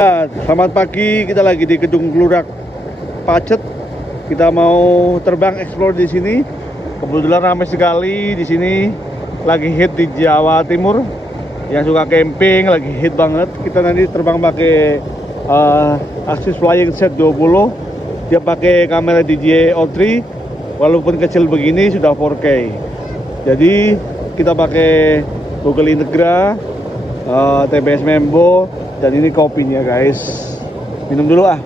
Selamat pagi, kita lagi di Kedung Klurak, Pacet. Kita mau terbang explore di sini. Kebetulan ramai sekali di sini. Lagi hit di Jawa Timur. Yang suka camping lagi hit banget. Kita nanti terbang pakai Axis Flying Set 20. Dia pakai kamera DJI O3. Walaupun kecil begini sudah 4K. Jadi kita pakai Google Integra, TBS Membo, dan ini kopinya guys. Minum dulu ah.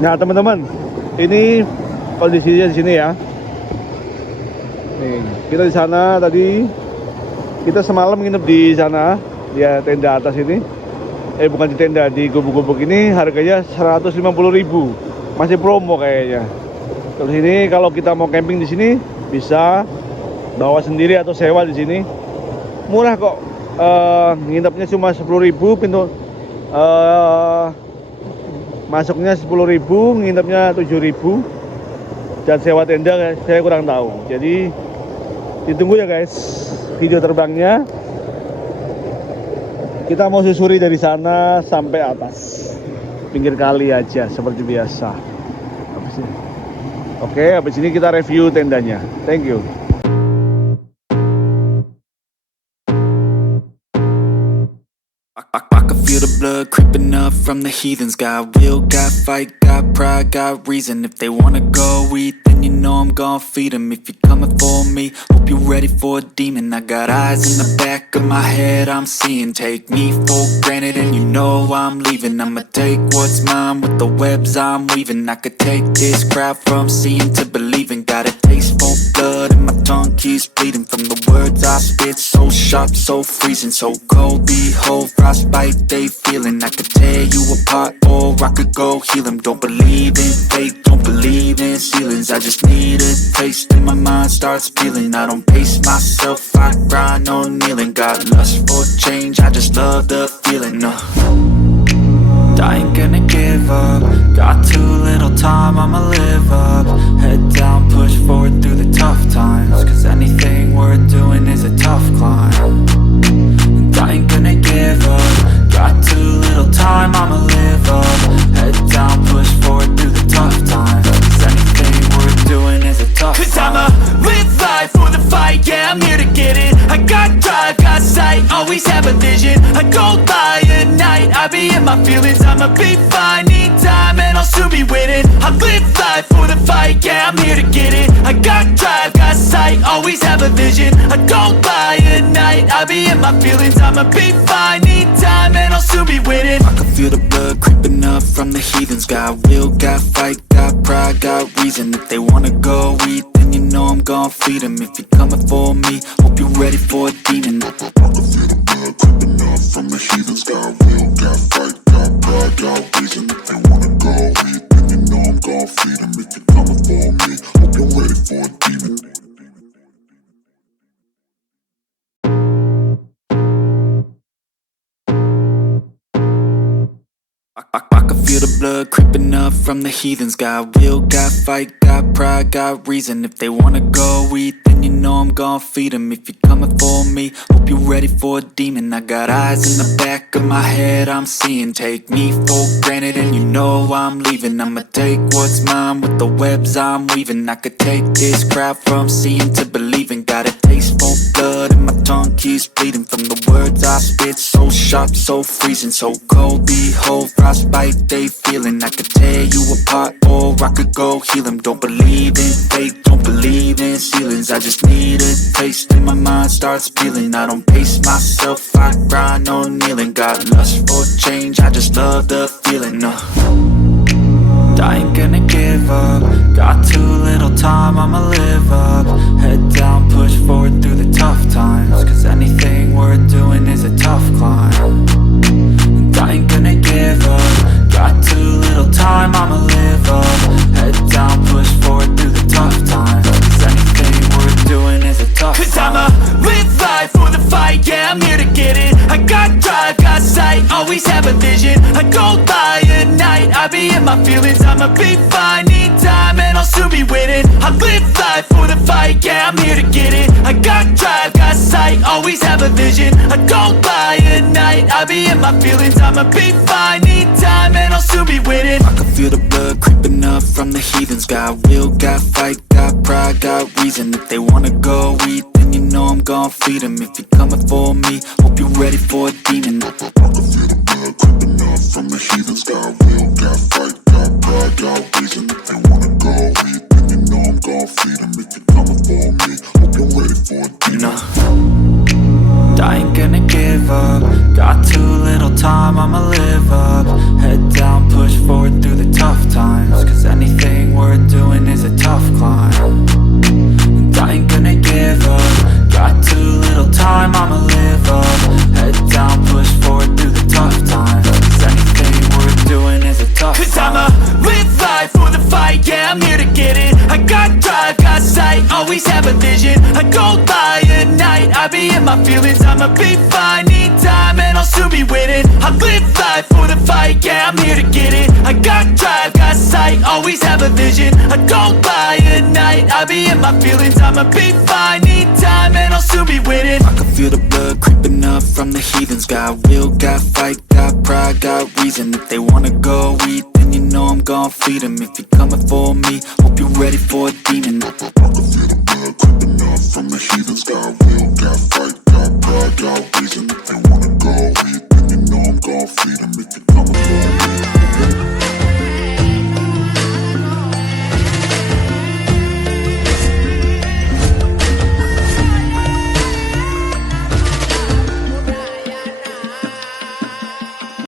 Nah teman-teman, ini kondisinya di sini ya. Nih, kita di sana tadi, kita semalam nginep di sana, dia tenda atas ini. Bukan di tenda, di gubuk-gubuk ini harganya 150.000. Masih promo kayaknya. Terus ini kalau kita mau camping di sini bisa bawa sendiri atau sewa di sini. Murah kok. Nginepnya cuma 10.000, pintu masuknya 10.000, nginepnya 7.000, dan sewa tenda saya kurang tahu. Jadi ditunggu ya guys video terbangnya. Kita mau susuri dari sana sampai atas pinggir kali aja seperti biasa. Oke, habis ini kita review tendanya. Thank you. I can feel the blood creeping up from the heathens. Got will, got fight, got pride, got reason. If they wanna go eat, then you know I'm gon' feed them. If you're coming for me, hope you're ready for a demon. I got eyes in the back of my head, I'm seeing. Take me for granted and you know I'm leaving. I'ma take what's mine with the webs I'm weaving. I could take this crowd from seeing to believing. Got a taste for blood and my tongue keeps bleeding. From the words I spit, so sharp, so freezing. So cold, behold, frostbite they feeling. I could tear you apart or I could go heal them. Don't believe in fate, don't believe in ceilings. I just need a taste and my mind starts peeling. I don't pace myself, I grind on kneeling. Got lust for change, I just love the feeling. I ain't gonna give up. Got too little time, I'ma live up. Head down, push forward through the tough times. Cause anything worth doing is a tough climb. And I ain't gonna give up. Got too little time, I'ma live up. Head down, push forward through the tough times. Cause anything worth doing is a tough climb. Cause I'ma live life for the fight, yeah, I'm here to get it. I got drive, got sight, always have a vision. I go by at night, I be in my feelings. I'ma be fine, need time, and I'll soon be winning. I live life for the fight, yeah, I'm here to get it. I got drive, got sight, always have a vision. I go by at night, I be in my feelings. I'ma be fine, need time, and I'll soon be winning. I can feel the blood creeping up from the heathens. Got will, got fight, got pride, got reason. If they wanna go eat, then you know I'm gon' feed them. If you're coming for me, hope you're ready for a demon. I can feel the blood creeping up from the heathens. Got will, got fight, got pride, got reason. If they wanna go eat, then you know I'm gon' feed them. If you're coming for me, hope you're ready for a demon. I can feel the blood creeping up from the heathens. Got will, got fight, got pride, got reason. If they wanna go eat, then you know I'm gon' feed them. If you're coming for me, hope you're ready for a demon. I got eyes in the back of my head, I'm seeing. Take me for granted and you know I'm leaving. I'ma take what's mine with the webs I'm weaving. I could take this crowd from seeing to believing. Got a taste for blood and my tongue keeps bleeding. From the words I spit, so sharp, so freezing. So cold, behold, frostbite they feeling. I could tear you apart or I could go heal them. Don't believe in fate, don't believe in ceilings. I just need a taste and my mind starts peeling. I don't pace myself, I grind on kneeling. Got lust for change, I just love the feeling. I ain't gonna give up. Got too little time, I'ma live up. Head down, push forward through the tough times. Cause anything worth doing is a tough climb. And I ain't gonna give up. Got too little time, I'ma live up. Head down, push forward through the tough times. Cause anything worth doing is a tough climb. Cause I'ma live life for the fight, yeah, I'm here to get it. I got drive, got sight, always have a vision. I go by at night, I be in my feelings. I'ma be fine, need time, and I'll soon be winning. I live life for the fight, yeah, I'm here to get it. I got drive, got sight, always have a vision. I go by at night, night. I be in my feelings, I'ma be fine. Need time and I'll soon be winning. I can feel the blood creeping up from the heathens. Got will, got fight, got pride, got reason. If they wanna go eat, then you know I'm gon' feed them. If you're coming for me, hope you're ready for a demon. I can feel the blood creeping up from the heathens. Got will, got fight, got pride, got reason. If they wanna go eat, then you know I'm gon' feed them. If you're coming for me, hope you're ready for a demon. I ain't gonna give up. Got too little time, I'ma live up. Head down, push forward through the tough times. Cause anything worth doing is a tough climb. And I ain't gonna give up. Got too little time, I'ma live up. Head down, push forward through the tough times. Cause anything worth doing is a tough climb. Cause I'ma live life for the fight, yeah, I'm here to get it. I got drive, got sight, always have a vision. I go by at night, I be in my feelings. I'ma be fine, need time and I'll soon be winning. I live life for the fight, yeah, I'm here to get it. I got drive, got sight, always have a vision. I go by at night, I be in my feelings. I'ma be fine, need time and I'll soon be winning. I can feel the blood creeping up from the heathens. Got will, got fight, got pride, got reason. If they wanna go eat, then you know I'm gon' feed them. If you're coming for me, hope you're ready for a demon. I can feel the blood creeping up from the heathens. Got will, got fight, got pride, got